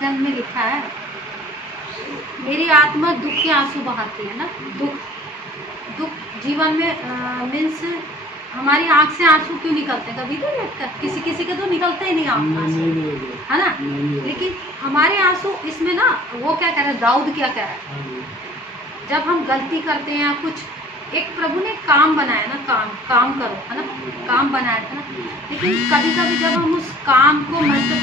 ग्रंथ में लिखा है, मेरी आत्मा दुख के आंसू बहाती है ना। दुख जीवन में मीन्स हमारी आंख से आंसू क्यों निकलते हैं, कभी तो देखते हैं, किसी किसी के तो निकलते ही नहीं आंख से, है ना। लेकिन हमारे आंसू इसमें ना, वो क्या कह रहे हैं, दाऊद क्या कह रहा है, जब हम गलती करते हैं या कुछ, एक प्रभु ने काम बनाया ना, काम करो, है ना, काम बनाया था ना। लेकिन कभी कभी जब हम उस काम को मतलब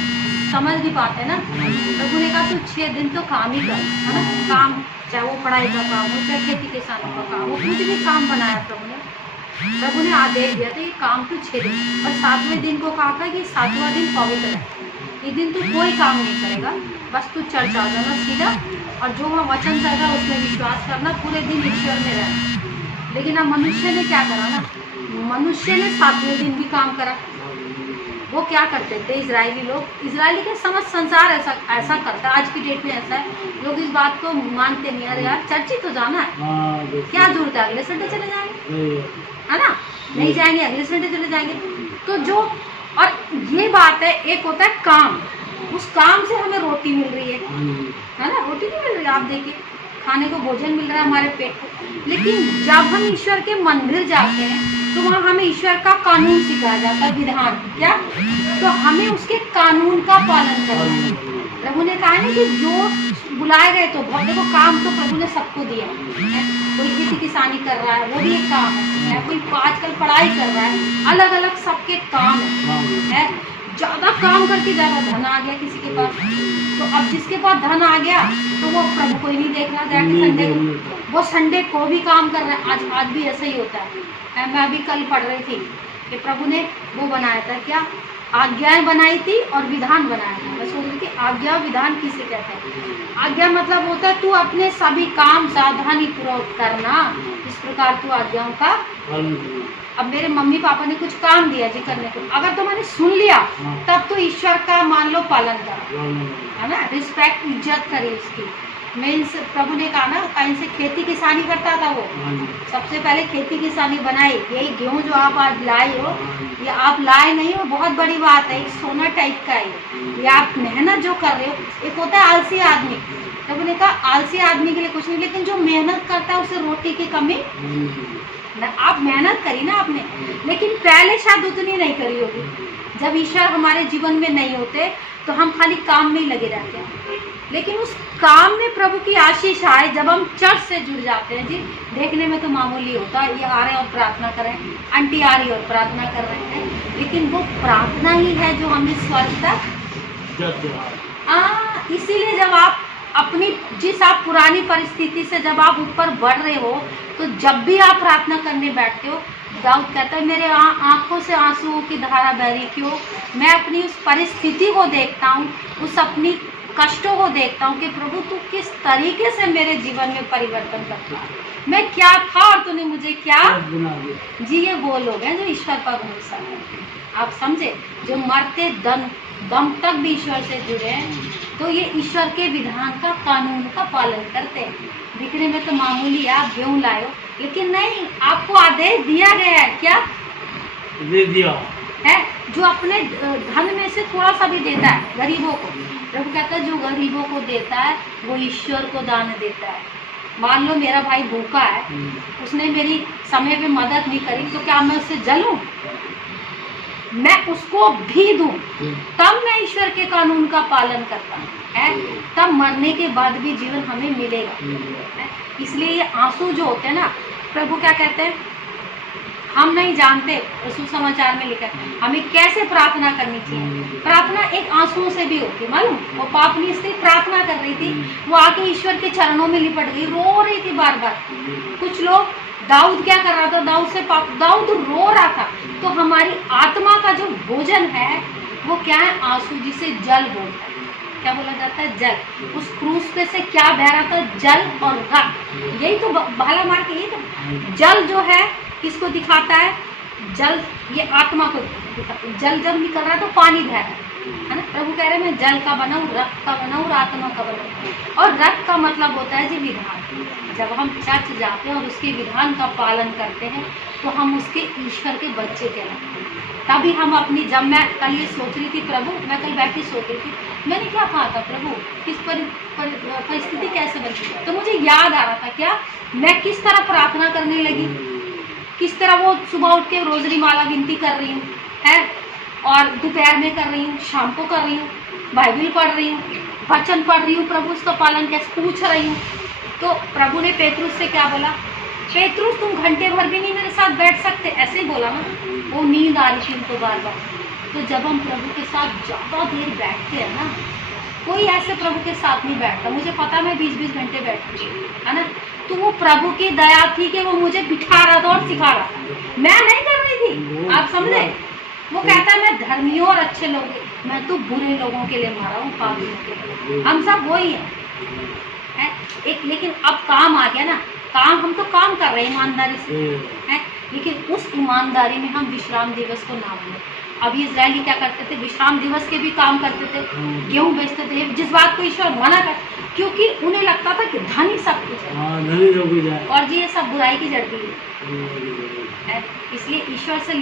समझ नहीं पाते ना, प्रभु ने कहा तू 6 दिन तो काम ही कर, है ना। काम चाहे वो पढ़ाई का काम हो, चाहे खेती किसानों का काम हो, कुछ भी काम बनाया प्रभु ने आदेश दिया था ये काम तू 6 दिन, और 7वें दिन को कहा था कि 7वां दिन पवित्र है, ये दिन तू कोई काम नहीं करेगा, बस तू चल जाना सीधा, और जो वह वचन करेगा उसमें विश्वास करना, पूरे दिन ईश्वर में रहना। लेकिन अब मनुष्य ने क्या करा ना, मनुष्य ने 7वें दिन भी काम करा। वो क्या करते थे इजरायली लोग, इजरायली के समझ संसार ऐसा करता है, आज की डेट में ऐसा है, लोग इस बात को मानते नहीं। अरे यार चर्च ही तो जाना है, क्या जरूरत है, अगले संडे चले जाएंगे, है ना, नहीं जाएंगे अगले संडे चले जाएंगे। तो जो, और ये बात है, एक होता है काम, उस काम से हमें रोटी मिल रही है ना, रोटी नहीं मिल रही है, आप देखिए खाने को भोजन मिल रहा है हमारे पेट को। लेकिन जब हम ईश्वर के मंदिर जाते हैं तो वहाँ हमें ईश्वर का कानून सिखाया जाता है, विधान, क्या, तो हमें उसके कानून का पालन करना है। प्रभु ने कहा है कि जो बुलाए गए, तो देखो काम तो प्रभु ने सबको दिया है, कोई खेती किसानी कर रहा है वो भी एक काम है, कोई आजकल पढ़ाई कर रहा है, अलग अलग सबके काम है। ज़्यादा काम करके ज़्यादा धन आ गया किसी के पास, तो अब जिसके पास धन आ गया तो वो प्रभु को ही नहीं देख रहा जाके संडे को, वो संडे को भी काम कर रहा है। आज भी ऐसा ही होता है। मैं अभी कल पढ़ रही थी कि प्रभु ने वो बनाया था, क्या, आज्ञाएं बनाई थी और विधान बनाया था। मैं सोच रही थी आज्ञा विधान किसे कहते हैं। आज्ञा मतलब होता है तू अपने सभी काम सावधानी पूर्वक करना, इस प्रकार तू आज्ञाओं का। अब मेरे मम्मी पापा ने कुछ काम दिया जी करने को, अगर तो मैंने सुन लिया तब तो ईश्वर का मान लो पालन कर, है ना, रिस्पेक्ट इज्जत करे इसकी। मीन्स प्रभु ने कहा ना, कहीं से खेती किसानी करता था वो, सबसे पहले खेती किसानी बनाई। यही गेहूं जो आप आज लाए हो, ये आप लाए नहीं हो, बहुत बड़ी बात है, एक सोना टाइप का है ये आप मेहनत जो कर रहे हो। एक होता है आलसी आदमी, प्रभु ने कहा आलसी आदमी के लिए कुछ नहीं, लेकिन जो मेहनत करता है उसे रोटी की कमी। आप मेहनत करी ना आपने, लेकिन पहले शायद उतनी नहीं करी होगी। जब ईश्वर हमारे जीवन में नहीं होते तो हम खाली काम में ही लगे रहते हैं, लेकिन उस काम में प्रभु की आशीष आए जब हम चर्च से जुड़ जाते हैं। जी देखने में तो मामूली होता है, ये आ रहे हैं और प्रार्थना कर रहे हैं, आंटी आ रही है और प्रार्थना कर रहे हैं, लेकिन वो प्रार्थना ही है जो हमें स्वर्ग तक। इसीलिए जब आप अपनी, जिस आप पुरानी परिस्थिति से जब आप ऊपर बढ़ रहे हो, तो जब भी आप प्रार्थना करने बैठते हो, दाऊद कहता है मेरे आंखों से आंसुओं की धारा बह रही क्यों, मैं अपनी उस परिस्थिति को देखता हूँ, उस अपनी कष्टों को देखता हूँ कि प्रभु तू किस तरीके से मेरे जीवन में परिवर्तन करता है। मैं क्या था और तूने मुझे क्या जी। ये वो लोग हैं जो ईश्वर पर भरोसा करते हैं, आप समझे, जो मरते दम तक भी ईश्वर से जुड़े हैं, तो ये ईश्वर के विधान का, कानून का पालन करते हैं। दिखने में तो मामूली है, आप गेहूं लाए हो, लेकिन नहीं, आपको आदेश दिया गया है, क्या दे दिया है, जो अपने धन में से थोड़ा सा भी देता है गरीबों को। प्रभु कहता है जो गरीबों को देता है वो ईश्वर को दान देता है। मान लो मेरा भाई भूखा है, उसने मेरी समय पे मदद नहीं करी, तो क्या मैं उससे जलूं? मैं उसको भी दूं, तब मैं ईश्वर के कानून का पालन करता हूँ, है, तब मरने के बाद भी जीवन हमें मिलेगा। इसलिए ये आंसू जो होते हैं ना, प्रभु क्या कहते हैं, हम नहीं जानते, सुसमाचार में लिखा है हमें कैसे प्रार्थना करनी चाहिए। प्रार्थना एक आंसुओं से भी होती है, मालूम, वो पापनी स्त्री प्रार्थना कर रही थी, वो आके ईश्वर के चरणों में लिपट गई, रो रही थी बार बार। कुछ लोग, दाऊद क्या कर रहा था, दाऊद रो रहा था। तो हमारी आत्मा का जो भोजन है वो क्या है, आंसू, जिसे जल बोलता है। क्या बोला जाता है, जल। उस क्रूस पे से क्या बह रहा था, जल और रक्त। यही तो भाला मार के, यही तो जल जो है किसको दिखाता है, जल, ये आत्मा को दिखाता है। जल जब निकल रहा है तो पानी बह रहा है ना। प्रभु कह रहे हैं मैं जल का बना हूँ, रक्त का बना हूँ, आत्मा का बना हूँ। और रक्त का मतलब होता है जी विधान। जब हम चर्च जाते हैं और उसके विधान का पालन करते हैं तो हम उसके ईश्वर के बच्चे कहलाते हैं। तभी हम अपनी, जब मैं कल ये सोच रही थी, प्रभु, मैं कल बैठी सोच रही थी, मैंने क्या कहा था प्रभु, किस परिस्थिति कैसे बनी, तो मुझे याद आ रहा था क्या मैं किस तरह प्रार्थना करने लगी, किस तरह वो सुबह उठ के रोजरी माला गिनती कर रही हूँ है, और दोपहर में कर रही हूँ, शाम को कर रही हूँ, बाइबल पढ़ रही हूँ, वचन पढ़ रही हूँ, प्रभु उसका पालन कैसे पूछ रही हूँ। तो प्रभु ने पेतरुस से क्या बोला, पेतरुस तुम घंटे भर भी नहीं मेरे साथ बैठ सकते, ऐसे ही बोला ना। वो नींद आ रही थी उनको बार बार। तो जब हम प्रभु के साथ ज़्यादा देर बैठते हैं ना, कोई ऐसे प्रभु के साथ नहीं बैठता, मुझे पता मैं 20-20 घंटे बैठती है ना, तो वो प्रभु की दया थी कि वो मुझे बिठा रहा था और सिखा रहा था, मैं नहीं कर रही थी, आप समझे। वो कहता है मैं धर्मियों और अच्छे लोग, मैं तो बुरे लोगों के लिए मारा हूँ, पापियों के लिए, हम सब वही है एक। लेकिन अब काम आ गया ना, काम हम तो काम कर रहे हैं ईमानदारी से है, लेकिन उस ईमानदारी में हम विश्राम दिवस को ना भूलें। अभी इजरायली क्या करते थे, विश्राम दिवस के भी काम करते थे, गेहूं बेचते थे, जिस बात को ईश्वर मना कर, क्योंकि उन्हें लगता था कि धन ही सब कुछ है, और जी ये सब बुराई की जड़ है। इसलिए ईश्वर से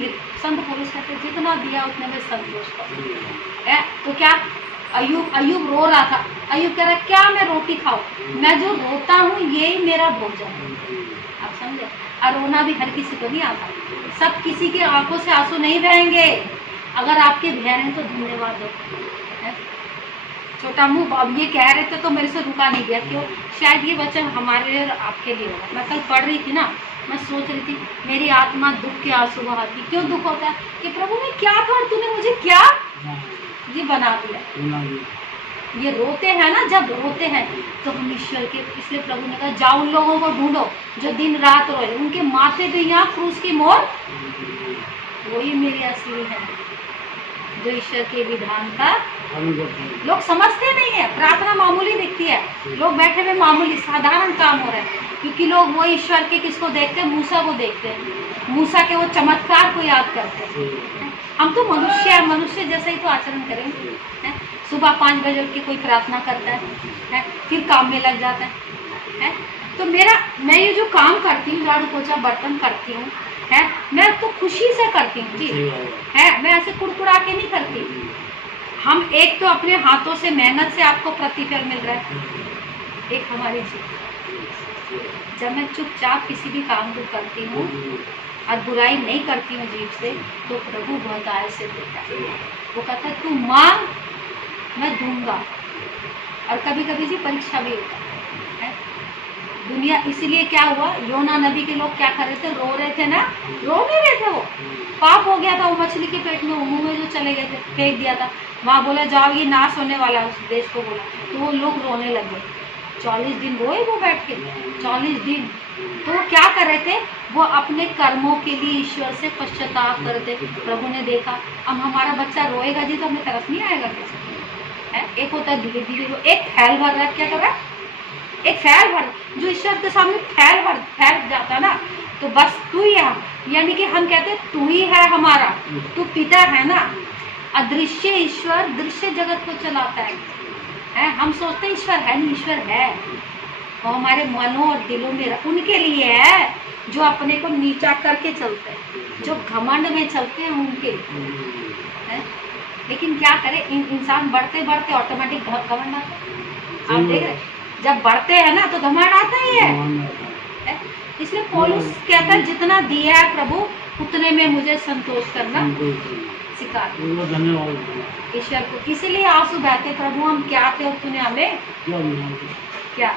संत पुरुष कहते जितना दिया उतने में संतोष करो। तो क्या अयुब रो रहा था, अयुब कह रहा क्या मैं रोटी खाऊं, मैं जो रोता हूँ यही मेरा भोजन है, आप समझे। और रोना भी हर किसी को नहीं आता, सब किसी के आंखों से आंसू नहीं बहेंगे, अगर आपके बह रहे हैं तो धन्यवाद दो। छोटा मुंह अब ये कह रहे थे तो मेरे से रुका नहीं गया, क्यों, शायद ये वचन हमारे लिए और आपके लिए होगा। मैं कल पढ़ रही थी ना, मैं सोच रही थी मेरी आत्मा दुख के आंसू बहाती, क्यों दुख होता है कि प्रभु मैं क्या था और तूने मुझे क्या ये बना दिया। ये रोते हैं ना, जब रोते हैं तो हम ईश्वर के, इसलिए प्रभु ने कहा जाओ उन लोगों को ढूंढो जो दिन रात रोए, उनके माथे पे यहाँ क्रूस की मोहर, वही मेरी असली है जो ईश्वर के विधान का लोग समझते नहीं है। प्रार्थना मामूली दिखती है, लोग बैठे हुए मामूली साधारण काम हो रहा है, क्योंकि लोग वो ईश्वर के किसको देखते हैं, मूसा को देखते हैं, मूसा के वो चमत्कार को याद करते हैं। हम तो मनुष्य है, मनुष्य जैसा ही तो आचरण करेंगे। सुबह 5 बजे उठ के कोई प्रार्थना करता है, फिर काम में लग जाता है। तो मैं ये जो काम करती हूँ, झाड़ू पोछा बर्तन करती हूँ है, मैं तो खुशी से करती हूँ जी है, मैं ऐसे कुड़कुड़ा के नहीं करती। हम एक तो अपने हाथों से मेहनत से आपको प्रतिफल मिल रहा है, एक हमारी जीव, जब मैं चुपचाप किसी भी काम को करती हूँ और बुराई नहीं करती हूँ जीव से, तो प्रभु बहुत आय से देता है। वो कहता है तू मांग मैं दूंगा। और कभी कभी जी परीक्षा भी होता है। दुनिया इसीलिए क्या हुआ, योना नदी के लोग क्या कर रहे थे, रो रहे थे ना, रो नहीं रहे थे, वो पाप हो गया था, वो मछली के पेट में मुंह में जो चले गए थे, फेंक दिया था, वहाँ बोला जाओ ये नाश होने वाला है, उस देश को बोला, तो वो लोग रोने लगे। 40 दिन रोए वो बैठ के, 40 दिन। तो वो क्या कर रहे थे, वो अपने कर्मों के लिए ईश्वर से पश्चाताप करते। प्रभु ने देखा अब हमारा बच्चा रोएगा जी तो हमें तरफ नहीं आएगा कैसे है। एक होता है धीरे धीरे, एक फैल भर रहा है, क्या कर रहा है, एक फैल भर, जो ईश्वर के सामने फैल जाता ना, तो बस तू ही है, यानी कि हम कहते हैं तू ही है हमारा, तू पिता है ना। अदृश्य ईश्वर दृश्य जगत को चलाता है। हम सोचते हैं ईश्वर है नहीं, ईश्वर है, वो हमारे मनों और दिलों में उनके लिए है जो अपने को नीचा करके चलते हैं, जो घमंड में चलते हैं उनके है। लेकिन क्या करें, इंसान बढ़ते बढ़ते ऑटोमेटिक घमंड आता है। आप देख रहे जब बढ़ते हैं ना तो घमंड आता ही है। इसलिए पौलुस कहता है जितना दिया है प्रभु उतने में मुझे संतोष करना सिखा ईश्वर को। इसीलिए आंसू बहते, प्रभु हम क्या थे और तूने हमें